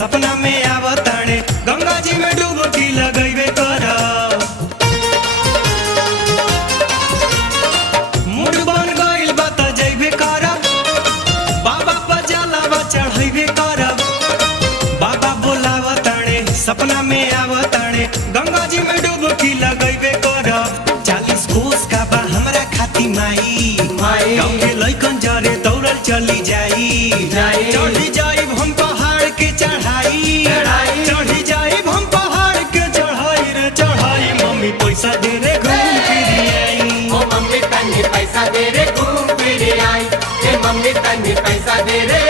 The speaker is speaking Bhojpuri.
सपना में आवताणे गंगा जी में डुबकी लगैबे कर। मूड बन गइल बा त जइबे कर, बाबा पर जलावा चढ़ैबे कर। बाबा बोलावताणे सपना में आवताणे गंगा जी में डुबकी लगैबे कर। 40 कोस का बा हमरा खाती माई, गाँव के लइकन जरे दौड़ल चली जाई। चढ़ी जाइब हम पहाड़ के चढ़ाई, चढ़ी जाइब हम पहाड़ के चढ़ाई रे चढ़ाई। मम्मी पैसा दे रे घूम फिर आई, ओ मम्मी तन्नी पैसा दे रे घूम फिर आई, ए मम्मी तन्नी पैसा दे रे।